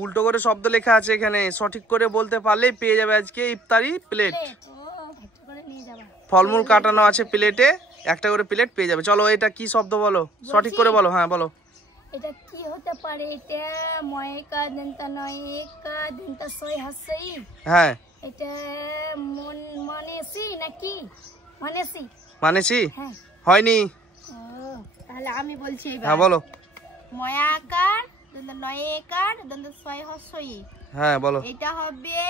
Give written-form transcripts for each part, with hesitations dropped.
উল্টো করে শব্দ লেখা আছে এখানে, সঠিক করে বলতে পারলেই পেয়ে যাবে আজকে ইফতারি প্লেট। ফলমূল কাটানো আছে প্লেটে, একটা করে প্লেট পেয়ে যাবে। চলো এটা কি শব্দ বলো, সঠিক করে বলো। হ্যাঁ বলো। এটা কি হতে পারে? এটা ময়কা দন্তা নয় একা দন্তা সয় হাসই। হ্যাঁ এটা মানেসি নাকি? মানেসি। মানেছি? হ্যাঁ। হয়নি। তাহলে আমি বলছি এবার। হ্যাঁ বলো। ময়াকার দন্তা নয় একার দন্তা সয় হাসই। হ্যাঁ বলো। এটা হবে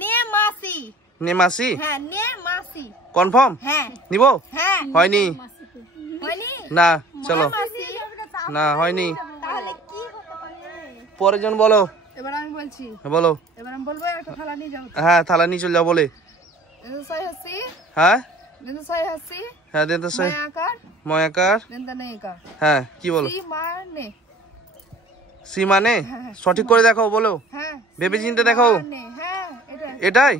নেমাসি। নেমাসি? হ্যাঁ নেমাসি। কনফার্ম? হ্যাঁ। নিব? হ্যাঁ। হয়নি। হয়নি? না চলো। না হয়নি। তাহলে কি হতে পারে? পরের জন বলো। এবার আমি বলছি। বলো। এবার আমি বলবো, একটা থালা নিয়ে যাও। হ্যাঁ থালা নিয়ে চলে যাও বলে। সয় হাসি। হ্যাঁ সয় হাসি। হ্যাঁ দেন তো সই। ময়াকার ময়াকার। দন্তা নয় একার। হ্যাঁ কি বলো? সি মানে। সি মানে? সঠিক করে দেখো বলো। হ্যাঁ। ভেবে চিন্তে দেখো। হ্যাঁ এটা। এটাই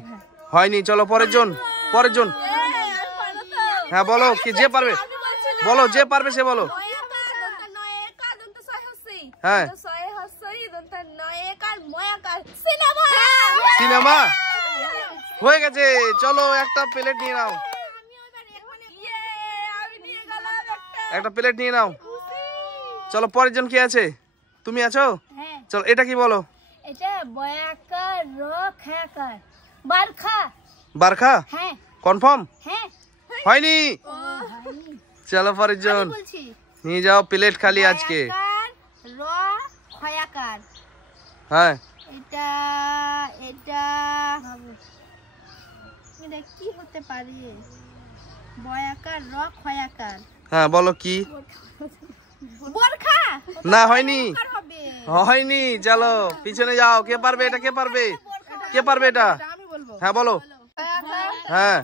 হয়নি। চলো পরের জন। পরের জন। হ্যাঁ বলো, কি যে পারবে বলো, যে পারবে সে বলো। হ্যাঁ সিনেমা হয়ে গেছে। চলো একটা প্লেট নিয়ে নাও, একটা প্লেট নিয়ে নাও। চলো পরের জন কি আছে? তুমি আছো? চলো এটা কি বলো? এটা বয়াকার রখাকার বারখা। বারখা? হ্যাঁ। কনফার্ম? হ্যাঁ। হয়নি। চলো পরের জন বলছি। নিয়ে যাও প্লেট খালি আজকে। খয়াকার। হ্যাঁ এটা এটা এটা কি হতে পারে? বয়াকার খয়াকার। হ্যাঁ বলো কি? বোরখা। না হয়নি। হবে। হয়নি। চলো পিছনে যাও। কে পারবে এটা? কে পারবে? কে পারবে এটা? আমি বলবো। হ্যাঁ বলো। হ্যাঁ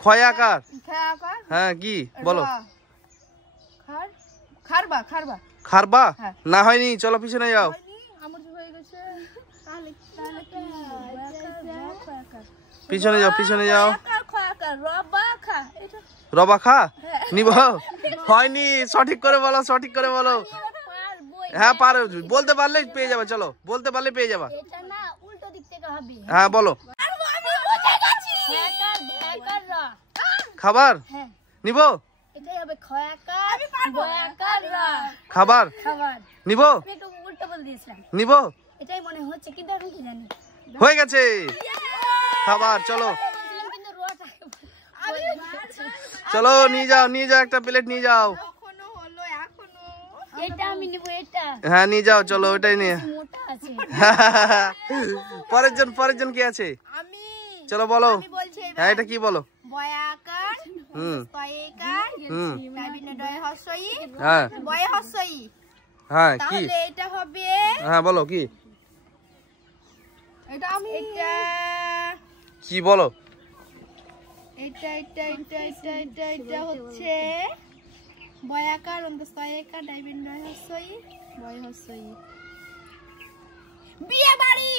খয়াকার। খয়াকার। হ্যাঁ কি বলো? খারবা খারবা। খারবা? না হয়নি। চলো পিছনে যাও। আমার হয়ে গেছে। তাহলে পিছনে যাও, পিছনে যাও। খয়াকার রবা খা। এটা রবা খা নিব? হয়নি। সঠিক করে বলো, সঠিক করে বলো। হ্যাঁ পারো, বলতে পারলে পেয়ে যাবে। চলো বলতে পারলে পেয়ে যাবে। এটা না উল্টো দিক থেকে হবে। হ্যাঁ বলো। আমি বুঝে গেছি। খয়াকার রা। খাবার হ্যাঁ নিব? এটাই হবে খয়াকার বয়াকার রা। খাবার খাবার। নিব? আমি একটু উল্টো বলে দিয়েছিলাম। নিব? এটাই মনে হচ্ছে কিন্তু আমি কি জানি। হয়ে গেছে খাবার। চলো কিন্তু রোটা চলো নিয়ে যাও, নিয়ে যাও একটা প্লেট নিয়ে যাও। এখনো হলো এখনো। এটা আমি নিব এটা। হ্যাঁ নিয়ে যাও। চলো ওটাই নিয়ে। মোটা আছে। পরের জন, পরের জন কি আছে? আমি। চলো বলো। আমি বলছি এবার। হ্যাঁ এটা কি বলো? বয়াকার তয়েকার তাবিনে দয় হসই। হ্যাঁ বয় হসই। হ্যাঁ কি? তাহলে এটা হবে। হ্যাঁ বলো কি? এটা আমি এটা কি বলো? এটা এটা এটা এটা এটা এটা হচ্ছে বয়াকার তয়েকার তাবিনে দয় হসই বয় হসই। বিয়ে বাড়ি।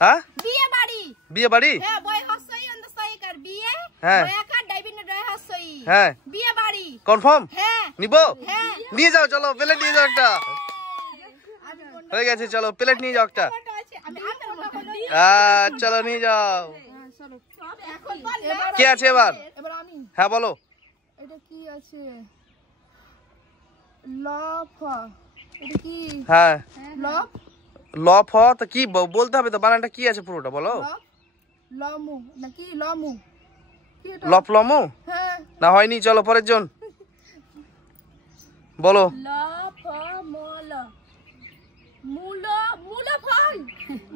হ্যাঁ বিয়ে বাড়ি। বিয়ে বাড়ি? হ্যাঁ বয় হসই তয়েকার বিয়ে। হ্যাঁ বয়াকার তাবিনে দয় হসই। হ্যাঁ বিয়ে বাড়ি। কনফার্ম? হ্যাঁ। নিব? হ্যাঁ। নিয়ে যাও। চলো প্লেট নিয়ে যাও একটা। হয়ে গেছে। চলো প্লেট নিয়ে যাও একটা। চলো নিয়ে যাও। কে আছে এবার? এবার আমি। হ্যাঁ বলো। এটা কি আছে? লফ। এটা কি? হ্যাঁ লফ। লফ তো কি বলতে হবে তো, বানানটা কি আছে পুরোটা বলো। লমু নাকি লমু? কি এটা? লফ লমু? হ্যাঁ। না হয়নি। চলো পরের জন বলো। লফ মল মূল মূল ফল।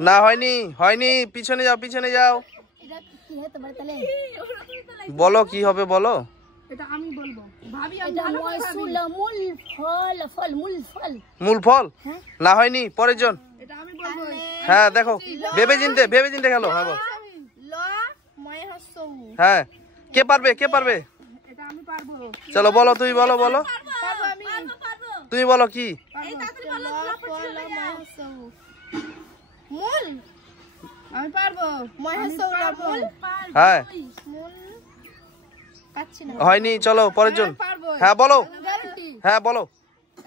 না হয়নি, হয়নি। পিছনে যাও, পিছনে যাও। এটা কি হতে পারে তাহলে? বলো কি হবে বলো। এটা আমি বলবো। ভাবি আমি ভালো করে ভাবি। মূল ফল ফল মূল ফল। মূল ফল? না হয়নি। পরের জন। এটা আমি বলবো। হ্যাঁ দেখো, ভেবে চিনতে, ভেবে চিনতে গেল। হ্যাঁ বল। ল ময় হসউ। হ্যাঁ কে পারবে? কে পারবে? এটা আমি পারবো। চলো বলো, তুমি বলো, বলো পারবো আমি। তুমি বলো কি? এই তাড়াতাড়ি বলো। ফল ময় হসউ। মূল। আমি পারবো। ময় হসউ মূল। হ্যাঁ মূল পাচ্ছি না। হয়নি। চলো পরের জন। হ্যাঁ বলো। গ্যারান্টি। হ্যাঁ বলো।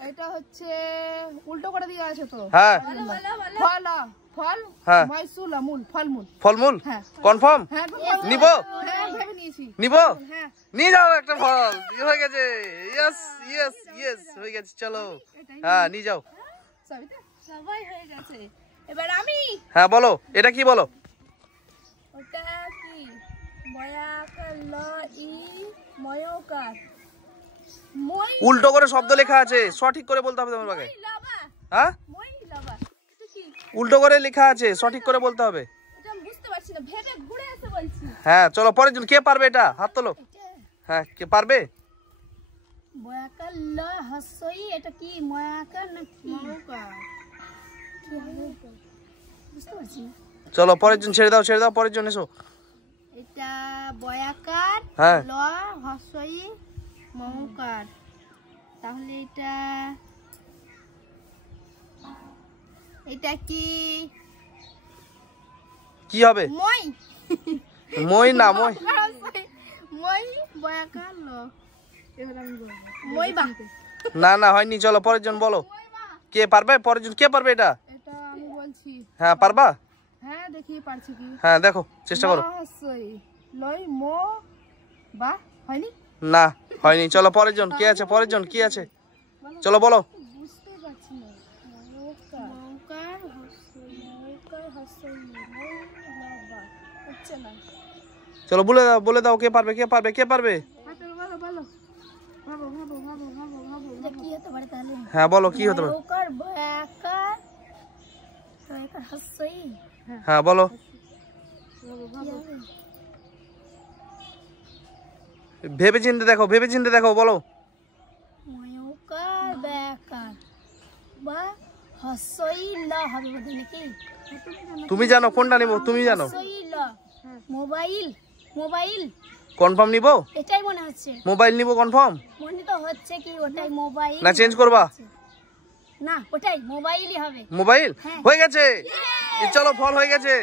এটা হচ্ছে উল্টো করে দেওয়া আছে তো। হ্যাঁ ফল ফল হ্যাঁ ময়সুলা মূল ফলমূল। ফলমূল হ্যাঁ কনফার্ম হ্যাঁ নিব হ্যাঁ ভেবে নিয়েছি। নিব হ্যাঁ নিয়ে যাও একটা ফল হয়ে গেছে ইয়েস ইয়েস ইয়েস হয়ে গেছে চলো হ্যাঁ নিয়ে যাও সবাই হয়ে গেছে। এবার আমি হ্যাঁ বলো এটা কি বলো ওটা কি বয়াকার ল ই ময়কার মই উল্টো করে শব্দ লেখা আছে সঠিক করে বলতে হবে তোমার বাকে লাবা হ্যাঁ মই লাবা এটা কি উল্টো করে লেখা আছে সঠিক করে বলতে হবে এটা আমি বুঝতে পারছি না ভেবে ঘুরে এসে বলছি। হ্যাঁ চলো পরের জন কে পারবে এটা হাত তোলো এটা হ্যাঁ কে পারবে বয়াকার ল হসই এটা কি ময়াকার না কি ময়কার কি হবে বুঝতে পারছি না। চলো পরের জন ছেড়ে দাও পরের জন এসো এটা বয়াকার হ্যাঁ ল হসই ময়কার তাহলে এটা কি কি হবে মই মই না মই মই বয়াকার ল এবার আমি বলবো মই বা না না হয়নি চলো পরের জন বলো কে পারবে পরের জন কে পারবে এটা এটা আমি বলছি। হ্যাঁ পারবা হ্যাঁ দেখি পারছি কি। হ্যাঁ দেখো চেষ্টা করো হসই লই মো বা হয়নি না হয়নি চলো পরের জন কে আছে পরের জন কি আছে চলো বলো বুঝতে পারছি না মৌকার হসই বা হচ্ছে না। চলো বলে দাও কে পারবে কি হতে পারে তাহলে হ্যাঁ বলো কি হতে পারে মৌকার বয়াকার হসই হ্যাঁ বলো ভেবে চিন্তে দেখো বলো ময়কার বয়াকার বা হসই ল হবে বলতে নাকি তুমি জানো কোনটা নিব তুমি জানো হসই ল মোবাইল কনফার্ম নিব এটাই মনে হচ্ছে। মোবাইল নিব কনফার্ম মনে তো হচ্ছে কি ওটাই মোবাইল না চেঞ্জ করবা না ওটাই মোবাইলই হবে। মোবাইল হ্যাঁ। হয়ে গেছে চলো ফল হয়ে গেছে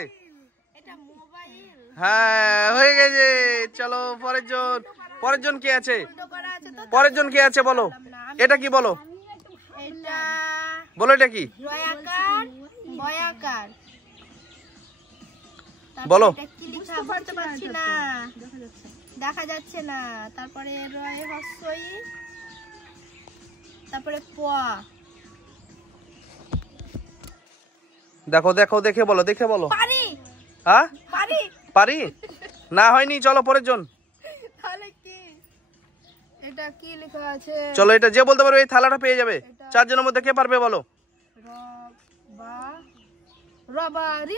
এটা মোবাইল হ্যাঁ হয়ে গেছে চলো পরের জন কে আছে উল্টো করা আছে তো পরের জন কে আছে বলো এটা কি বলো এটা বলো এটা কি বয়াকার বলো এটা কি লেখা বুঝতে পারছি না দেখা যাচ্ছে না। তারপরে রয় হস্যই তারপরে প দেখো দেখে বলো পারি হ্যাঁ পারি না হয়নি চলো পরের জন তাহলে কি এটা কি লেখা আছে চলো এটা যে বলতে পারবে এই থালাটা পেয়ে যাবে চারজনের মধ্যে কে পারবে বলো রবারি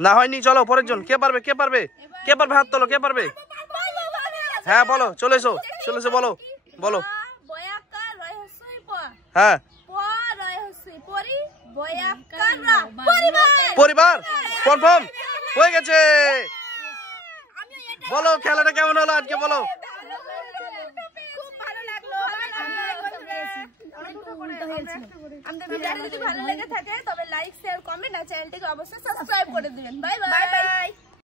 না হয়নি চলো পরের জন কে পারবে হাত তোলো কে পারবে হ্যাঁ বলো চলে এসো বলো বয়াকার রয় হস্যই প হ্যাঁ প রয় হস্যই পরি বয়াকার পরিবার কনফার্ম হয়ে গেছে বলো খেলাটা কেমন হলো আজকে বলো খুব ভালো লাগলো। আমাদের ভিডিওটা যদি ভালো লেগে থাকে তবে লাইক শেয়ার কমেন্ট আর চ্যানেলটিকে অবশ্যই সাবস্ক্রাইব করে দিবেন। Bye bye.